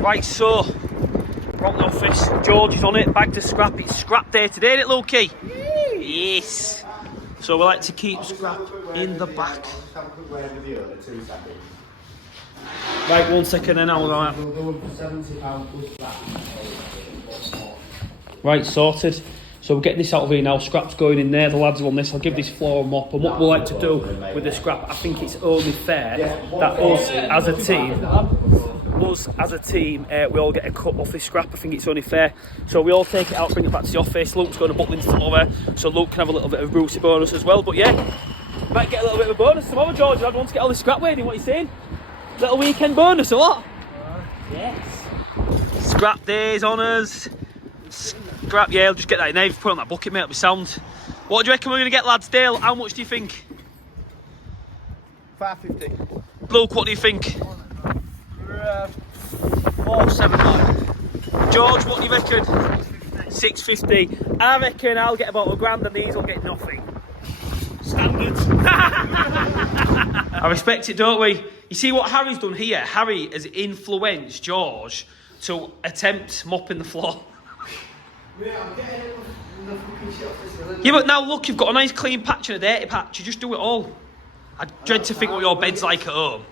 Right, so we're on the office. George is on it, bagged a scrap. It's scrap day today, isn't it, Loki? Yes. So we like to keep scrap in the back. Right, 1 second then, I'll go. Right, sorted. So we're getting this out of here now. Scrap's going in there. The lads are on this. I'll give this floor a mop. And what we like to do with the scrap, I think it's only fair that us as a team, we all get a cut off this scrap. I think it's only fair. So we all take it out, bring it back to the office. Luke's going to Butlins tomorrow, so Luke can have a little bit of a Brucey bonus as well. But yeah, might get a little bit of a bonus tomorrow, George. I'd want to get all this scrap waiting. What are you saying? Little weekend bonus or what? Yes. Scrap days on us. Scrap, yeah, I'll just get that in there. Put on that bucket, mate, it'll be sound. What do you reckon we're going to get, lads? Dale, how much do you think? $5.50. Luke, what do you think? 4.79. George, what do you reckon? $6.50. I reckon I'll get about $1,000 and these will get nothing. Standard. I respect it, don't we? You see what Harry's done here? Harry has influenced George to attempt mopping the floor. Yeah, but now look, you've got a nice clean patch and a dirty patch. You just do it all. I dread to think what your bed's like at home.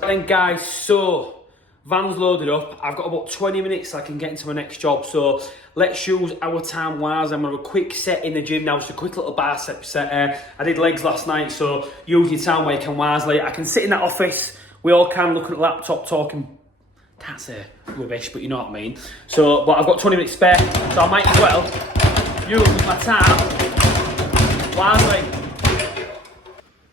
Then guys, so van's loaded up. I've got about 20 minutes so I can get into my next job. So let's use our time wise. I'm gonna have a quick set in the gym now. Just a quick little bicep set. I did legs last night, so use your time where you can wisely. I can sit in that office. We all can look at the laptop talking. Can't say rubbish, but you know what I mean. So, but I've got 20 minutes spare, so I might as well use my time wisely.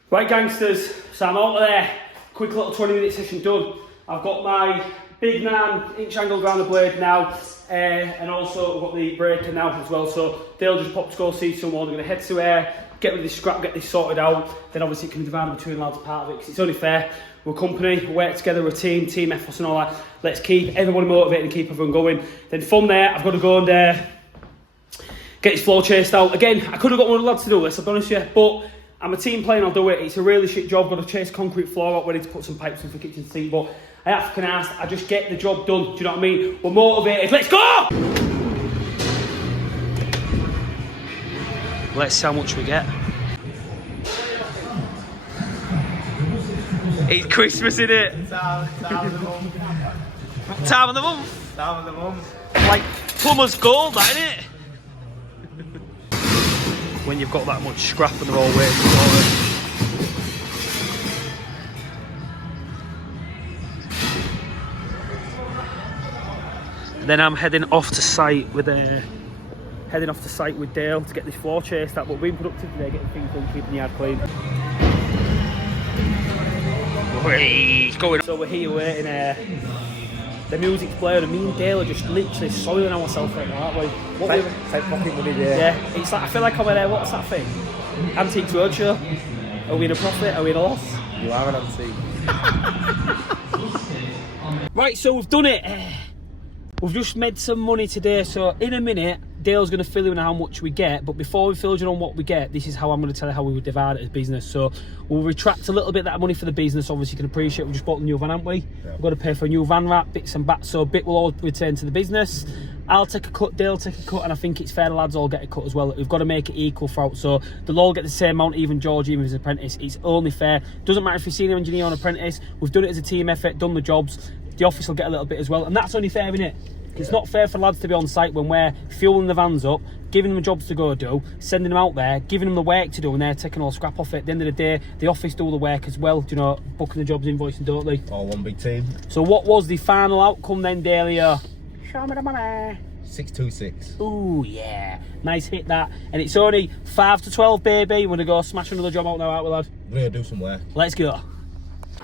Right, gangsters, so I'm out of there. Quick little 20-minute session done. I've got my big 9-inch angle grinder blade now, and also I've got the breaker now as well. So they'll just pop to go see someone. They're going to head to get rid of this scrap, get this sorted out. Then obviously it can be divided between lads part of it, because it's only fair. We're a company, we work together, we're a team ethos and all that. Let's keep everybody motivated and keep everyone going. Then from there, I've got to go and get this floor chased out. Again, I could have got one of the lads to do this, I'll be honest with you, but I'm a team player and I'll do it. It's a really shit job, got to chase concrete floor out, ready to put some pipes in for kitchen sink, but I have to ask, I just get the job done, do you know what I mean? We're motivated, let's go! Let's see how much we get. It's Christmas, isn't it? Time of the month. Time of the month? Time of the month. Like plumber's gold, that, isn't it? When you've got that much scrap and they're all waiting for it. Then I'm heading off to site with Dale to get this floor chased out. But we've been productive today, getting things done, keeping the yard clean. So we're here waiting. The music's playing, and me and Dale are just literally soiling ourselves right now, aren't we? Take pocket money there. Yeah, it's like I feel like I'm there. What's that thing? Antique Roadshow. Are we in a profit? Are we in a loss? You are an antique. Right, so we've done it. We've just made some money today. So in a minute, Dale's going to fill you in how much we get, but before we fill you on what we get, this is how I'm going to tell you how we would divide it as business. So we'll retract a little bit of that money for the business. Obviously, you can appreciate we just bought a new van, haven't we? Yeah. We've got to pay for a new van wrap, bits and bats, so a bit will all return to the business. I'll take a cut, Dale take a cut, and I think it's fair the lads all get a cut as well. We've got to make it equal throughout, so they'll all get the same amount, even George, even as an apprentice. It's only fair. Doesn't matter if you're senior engineer or an apprentice. We've done it as a team effort, done the jobs. The office will get a little bit as well, and that's only fair, isn't it? It's not fair for lads to be on site when we're fueling the vans up, giving them jobs to go do, sending them out there, giving them the work to do, and they're taking all scrap off it. At the end of the day, the office do all the work as well, do you know, booking the jobs, invoicing, don't they? All one big team. So what was the final outcome then, Dahlia? Show me the money. 626. Ooh, yeah. Nice hit that. And it's only 5 to 12, baby. We're going to go smash another job out now, aren't we, lad? We're going to do some work. Let's go.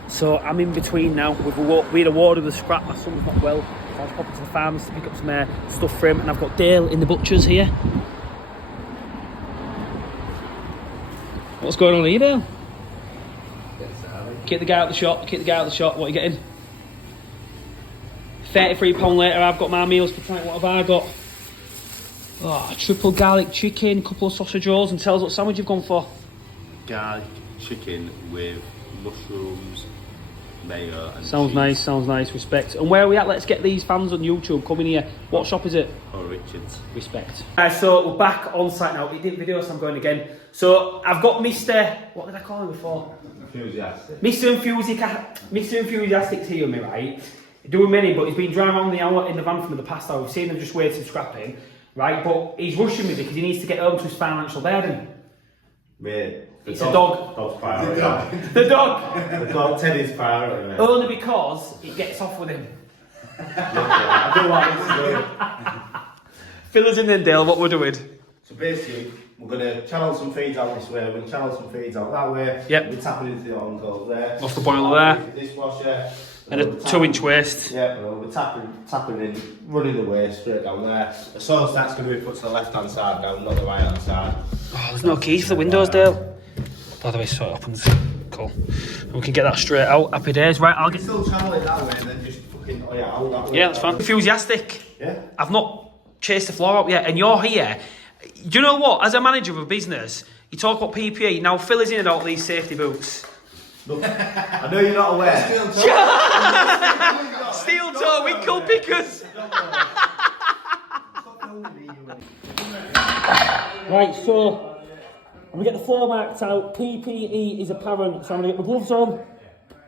So I'm in between now. We've been awarded the scrap. My son's not well. I was popping to the farms to pick up some stuff for him, and I've got Dale in the butcher's here. What's going on here, Dale? Get the guy out the shop, What are you getting? £33 later, I've got my meals for tonight. What have I got? Oh, triple garlic chicken, couple of sausage rolls, and tell us what sandwich you've gone for. Garlic chicken with mushrooms, mayo. And Sounds nice, sounds nice, respect. And where are we at? Let's get these fans on YouTube coming here. What shop is it? Oh, Richards. Respect. So we're back on site now. He did video, so I'm going again. So I've got Mr. What did I call him before? Enthusiastic. Mr. Enthusiastic's here with me, right? Doing many, but he's been driving around the hour in the van for me the past hour. We've seen him just waiting scrapping, right? But he's rushing me because he needs to get home to his financial burden. Mate. It's a dog. Dog's priority. The dog! The dog, Teddy's priority, mate. Only because it gets off with him. I don't want this to do. Fill us in then, Dale, what we're doing. So basically, we're going to channel some feeds out this way, we're going to channel some feeds out that way. Yep. We're tapping into the on-coils there. Off the boiler there. Dishwasher. And a 2-inch waste. Yeah, we're tapping in, running the waste straight down there. The soil stack's going to be put to the left-hand side down, not the right-hand side. Oh, there's no keys for the windows, Dale. By the way, so it opens. Cool. We can get that straight out. Happy days. Right, I'll get... Still channel it that way and then just fucking, out that way. Yeah, that's fine. Enthusiastic. Yeah. I've not chased the floor out yet, and you're here. Do you know what? As a manager of a business, you talk about PPE. Now, fill us in about these safety boots. Look, I know you're not aware. Steel toe winkle pickers. Right, so I'm gonna get the floor marked out. PPE is apparent, so I'm gonna get my gloves on.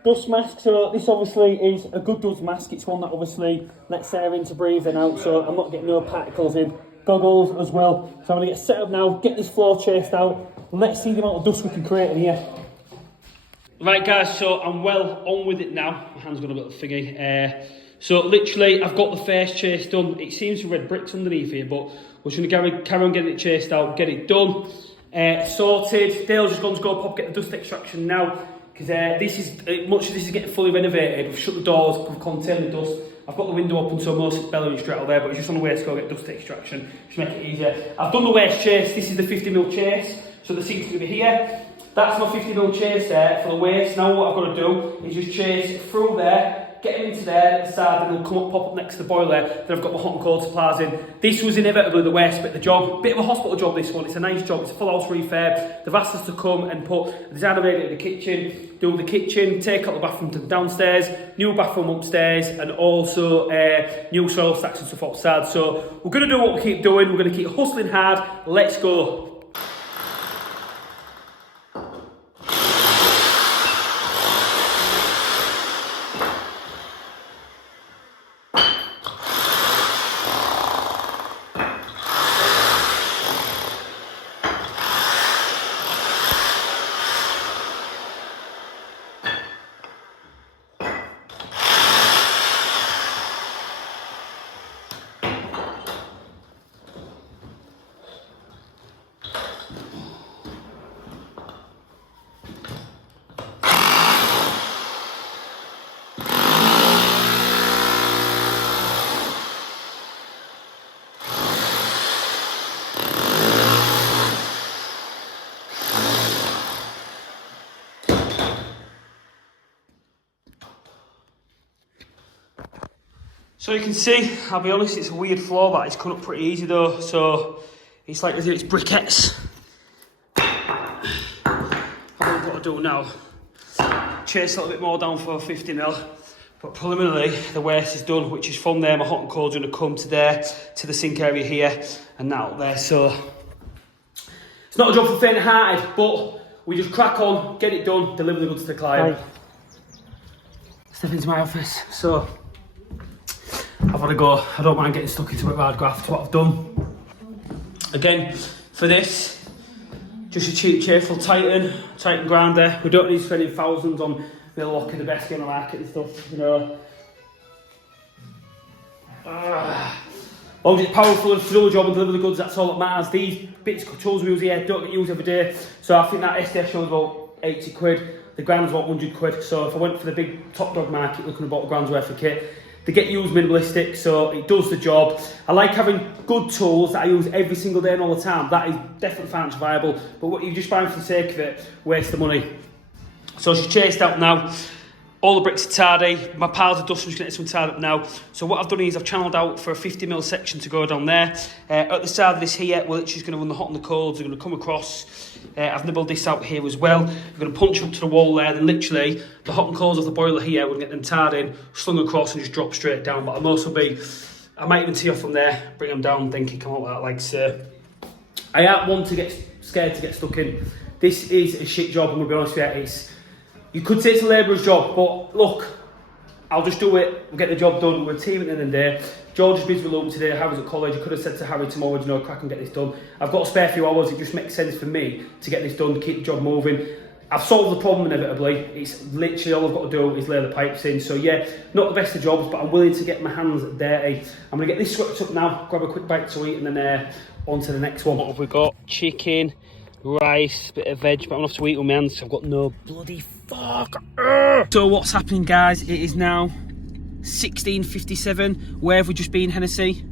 Dust mask, so this obviously is a good dust mask. It's one that obviously lets air in to breathe in out, so I'm not getting no particles in. Goggles as well. So I'm gonna get set up now, get this floor chased out. Let's see the amount of dust we can create in here. Right guys, so I'm well on with it now. My hand's got a little thingy. So literally, I've got the face chase done. It seems to be red bricks underneath here, but we're just gonna carry on getting it chased out, get it done. Sorted. Dale's just gone to go pop, get the dust extraction now. Because this is, much as this is getting fully renovated, we've shut the doors, we've contained the dust. I've got the window open so most of it's bellowing straight out there, but it's just on the way to go get dust extraction, just make it easier. I've done the waste chase. This is the 50mm chase, so the sink's going to be here. That's my 50mm chase there for the waste. Now what I've got to do is just chase through there, get them into there at the side, and they'll come up, pop up next to the boiler. Then I've got my hot and cold supplies in. This was inevitably the worst bit of the job. Bit of a hospital job, this one. It's a nice job. It's a full house refurb. They've asked us to come and put a designer radiator in the kitchen, do the kitchen, take out the bathroom to the downstairs, new bathroom upstairs, and also new soil stacks and stuff outside. So we're going to do what we keep doing. We're going to keep hustling hard. Let's go. So you can see, I'll be honest, it's a weird floor, but it's cut up pretty easy though. So it's like as if it's briquettes. What I've got to do now, chase a little bit more down for 50mm. But preliminarily, the waste is done, which is from there. My hot and cold's going to come to there, to the sink area here, and that up there. So it's not a job for faint-hearted, but we just crack on, get it done, deliver the goods to the client. Right. Step into my office. So I've got to go. I don't mind getting stuck into it hard graft. What I've done again for this, just a cheap, cheerful Titan grinder. We don't need spending thousands on the lock in the best game on the market and stuff, you know. Long as it's powerful and to do the job and deliver the goods, that's all that matters. These bits of tools we use here don't get used every day. So I think that SDS shows about 80 quid. The grand's about 100 quid. So if I went for the big top dog market, looking about a grand's worth of kit, they get used minimalistic, so it does the job. I like having good tools that I use every single day and all the time. That is definitely financially viable. But what you just buying for the sake of it, waste the money. So she's chased out now. All the bricks are tardy. My piles of dust, I'm just getting this one tied up now. So what I've done is I've channelled out for a 50mm section to go down there. At the side of this here, we're literally just going to run the hot and the colds. They're going to come across. I've nibbled this out here as well. We're going to punch up to the wall there. Then literally, the hot and colds off the boiler here, we're going to get them tied in, slung across and just drop straight down. But I'll also be, I might even tee off from there, bring them down, then kick them out like that, like so. I ain't one to get scared to get stuck in. This is a shit job, I'm going to be honest with you. You could say it's a labourer's job, but look, I'll just do it. We'll get the job done. We're a team at the end of the day. George is busy with Luke today. Harry's at college. I could have said to Harry tomorrow, you know, crack and get this done. I've got a spare few hours. It just makes sense for me to get this done, to keep the job moving. I've solved the problem inevitably. It's literally all I've got to do is lay the pipes in. So yeah, not the best of jobs, but I'm willing to get my hands dirty. I'm going to get this swept up now, grab a quick bite to eat, and then on to the next one. What have we got? Chicken, rice, bit of veg, but I'm going to have to eat with my hands, so I've got no bloody fuck. So what's happening, guys? It is now 16:57. Where have we just been, Hennessy?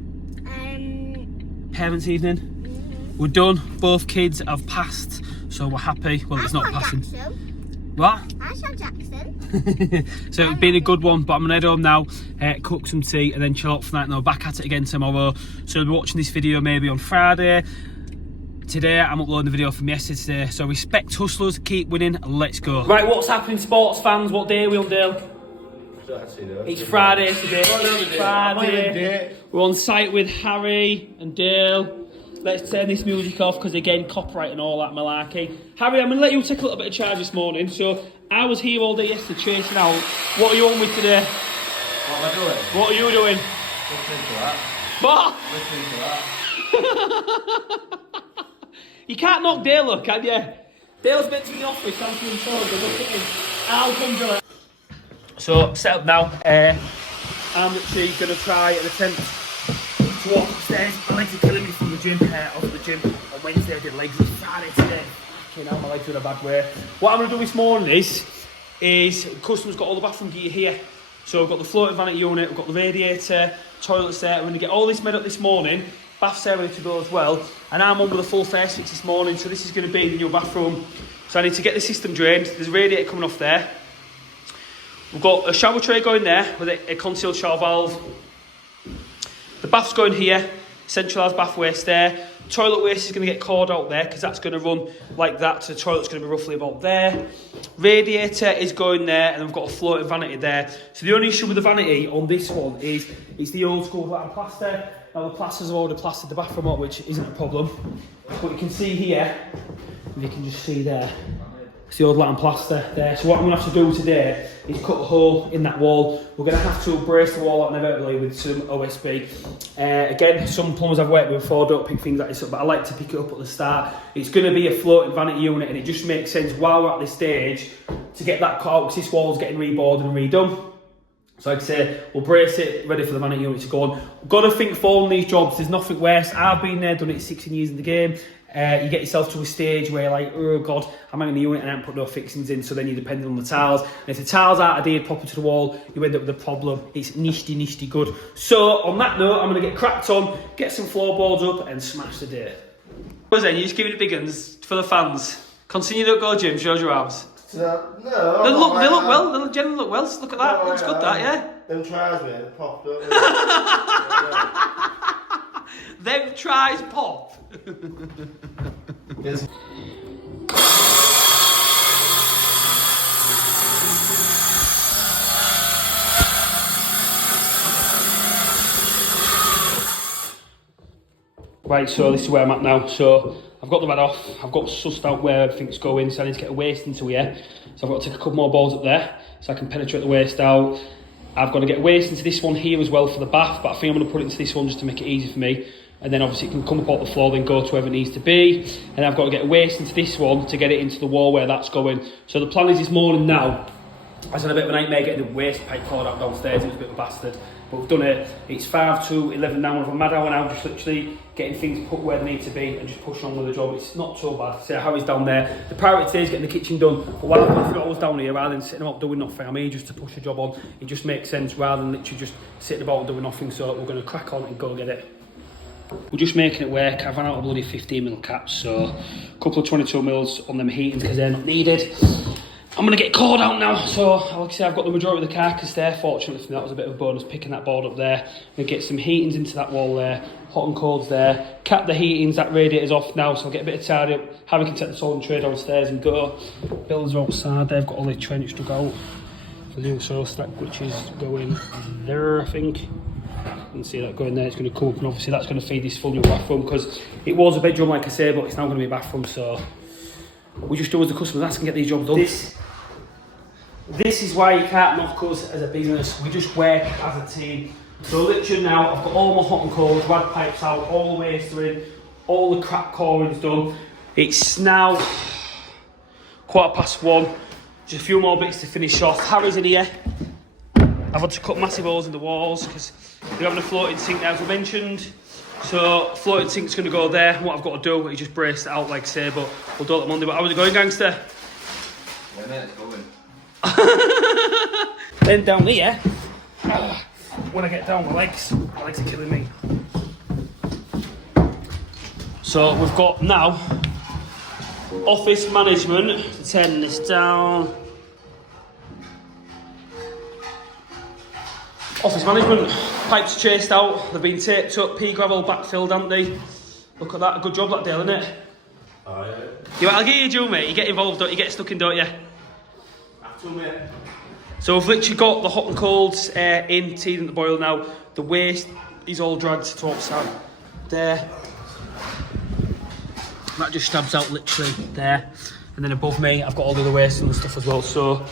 Parents' evening. We're done. Both kids have passed, so we're happy. Well, it's not passing. Jackson. What? I saw Jackson. So it's been a good one, but I'm gonna head home now, cook some tea, and then chill out for that. And I'll back at it again tomorrow. So I'll be watching this video maybe on Friday. Today I'm uploading the video from yesterday, so respect hustlers, keep winning, let's go. Right, what's happening, sports fans? What day are we on, Dale? It's Friday today. Friday. We're on site with Harry and Dale. Let's turn this music off because again, copyright and all that malarkey. Harry, I'm going to let you take a little bit of charge this morning. So I was here all day yesterday chasing out. What are you on with today? What am I doing? What are you doing? Listening to that. What? Listening to that. You can't knock Dale up, can you? Dale's meant to be in the office, answering phones, but look at him. I'll come to it. So, set up now. I'm actually going to try and attempt to walk upstairs. My legs are killing me from the gym. Off the gym on Wednesday I did legs. It's Friday today. Okay, now my legs are in a bad way. What I'm going to do this morning is the customer's got all the bathroom gear here. So we've got the floating vanity unit, we've got the radiator, toilets there. We're going to get all this made up this morning. Bath's there ready to go as well, and I'm on with a full face fix this morning, so this is going to be the new bathroom. So I need to get the system drained. There's a radiator coming off there. We've got a shower tray going there with a concealed shower valve. The bath's going here, centralised bath waste there. Toilet waste is going to get cored out there because that's going to run like that, so the toilet's going to be roughly about there. Radiator is going there, and we've got a floating vanity there. So the only issue with the vanity on this one is it's the old school Latin plaster. Now the plasters have already plastered the bathroom up, which isn't a problem. But you can see here, if you can just see there, it's the old Latin plaster there. So what I'm going to have to do today is cut a hole in that wall. We're going to have to brace the wall out inevitably with some OSB. Again, some plumbers I've worked with before don't pick things like this up, but I like to pick it up at the start. It's going to be a floating vanity unit, and it just makes sense while we're at this stage to get that cut out, because this wall's getting reboarded and redone. So like I say, we'll brace it, ready for the vanity unit to go on. Got to think for all these jobs, there's nothing worse. I've been there, done it 16 years in the game. You get yourself to a stage where you're like, oh God, I'm hanging the unit and I haven't put no fixings in, so then you're dependent on the tiles. And if the tiles aren't adhered proper to the wall, you end up with a problem. It's nishty good. So on that note, I'm going to get cracked on, get some floorboards up and smash the day. What was it? You just give me the big ones for the fans. Continue to go gym, show your arms. No, they look well. They generally look well. So look at that. Looks good, that, yeah. Them tries, mate, they popped up. Them tries pop. Yes. Right, so this is where I'm at now. So I've got the bed off, I've got sussed out where everything's going, so I need to get a waste into here. So I've got to take a couple more balls up there so I can penetrate the waste out. I've got to get waste into this one here as well for the bath, but I think I'm going to put it into this one just to make it easy for me. And then obviously it can come up off the floor, then go to wherever it needs to be. And I've got to get waste into this one to get it into the wall where that's going. So the plan is this morning now, I was had a bit of a nightmare getting the waste pipe poured out downstairs. It was a bit of a bastard, but we've done it. It's 5 to 11 now, and I'm a mad hour now, just literally getting things put where they need to be and just pushing on with the job. It's not so bad. So Harry's down there. The priority today is getting the kitchen done, but while I've got us down here, rather than sitting about doing nothing, I'm here just to push the job on. It just makes sense rather than literally just sitting about and doing nothing. So we're going to crack on and go get it. We're just making it work. I've run out of bloody 15mm caps, so a couple of 22mm on them heatings because they're not needed. I'm going to get cord out now. So, like I say, I've got the majority of the carcass there. Fortunately for me, that was a bit of a bonus, picking that board up there. I'm going to get some heatings into that wall there. Hot and cold's there. Cap the heatings, that radiator's off now, so I'll get a bit of tidy up. Harry can take the soldering tray downstairs and go. Builders are outside, they've got all the trench dug out. The new soil stack, which is going there, I think. You can see that going there, it's going to come up, and obviously that's going to feed this full new bathroom, because it was a bedroom, like I say, but it's now going to be a bathroom, so we just do as the customers ask and get these jobs done. This is why you can't knock us as a business. We just work as a team. So literally now, I've got all my hot and cold, rad pipes out, all the waste in, all the crack coring's done. It's now 1:15. Just a few more bits to finish off. Harry's in here. I've had to cut massive holes in the walls because we're having a floating sink there, as we mentioned. So floating sink's going to go there. And what I've got to do is just brace it out, like I say, but we'll do it on Monday. But how is it going, gangster? Yeah, mate, it's going. Then down here, when I get down, my legs are killing me. So we've got now office management. Turn this down. Office management. Pipes chased out. They've been taped up. Pea gravel backfilled, haven't they? Look at that. A good job that day, isn't it? Oh yeah. Yeah, I'll give you a deal, mate. You get involved, don't you? Get stuck in, don't you? So we've literally got the hot and colds in, teed in the boiler now. The waste is all dragged to outside there. That just stabs out literally there. And then above me, I've got all the other waste and stuff as well. So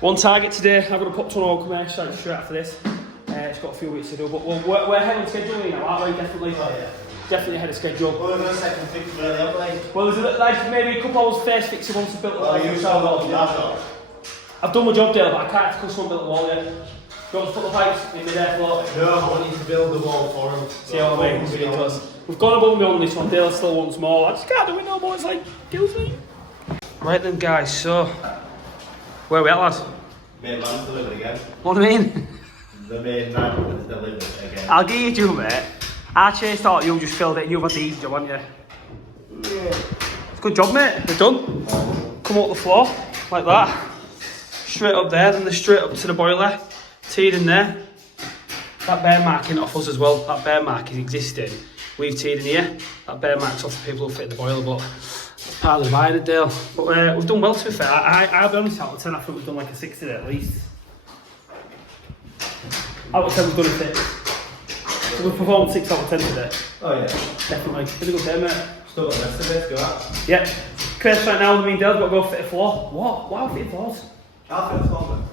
one target today, I'm going to put ton of oil commercial straight after this. It's got a few weeks to do, but we're ahead of schedule now, aren't we? Definitely. Oh, yeah. Definitely ahead of schedule. Well, we're going to second fix really up, like. Well, there's like maybe a couple hours first fixing once I built the wall. Oh, you saw that job? I've done my job, Dale, but I can't have customer build the wall yet. Do you want to put the pipes in mid-air float? No, I want you to build the wall for him. See how I mean? We've gone above and beyond this one. Dale still wants more. I just can't do it no more. It's like, kills me. Right then, guys, so where are we at, lads? Main man's delivered again. What do you mean? The main man has delivered again. I'll give you two, mate. I chased out, you just filled it, and you've had the easy job, haven't you? Yeah. It's a good job, mate. They're done. Come up the floor, like that. Straight up there, then they're straight up to the boiler. Teed in there. That bear marking off us as well. That bear mark is existing. We've teed in here. That bear mark's off the people who fit the boiler, but it's part of the divided deal. But we've done well, to be fair. I'll be honest, out of 10, I think we've done like a 6 today at least. Out of 10, we've done a 6. So we've performed 6 out of 10 today. Oh yeah. Definitely. It's a good day, mate. Still got the rest of it to go out. Yeah. Chris right now, I mean, Dale's got to go fit a floor. What? Wow, fit floors. I'll fit the floor.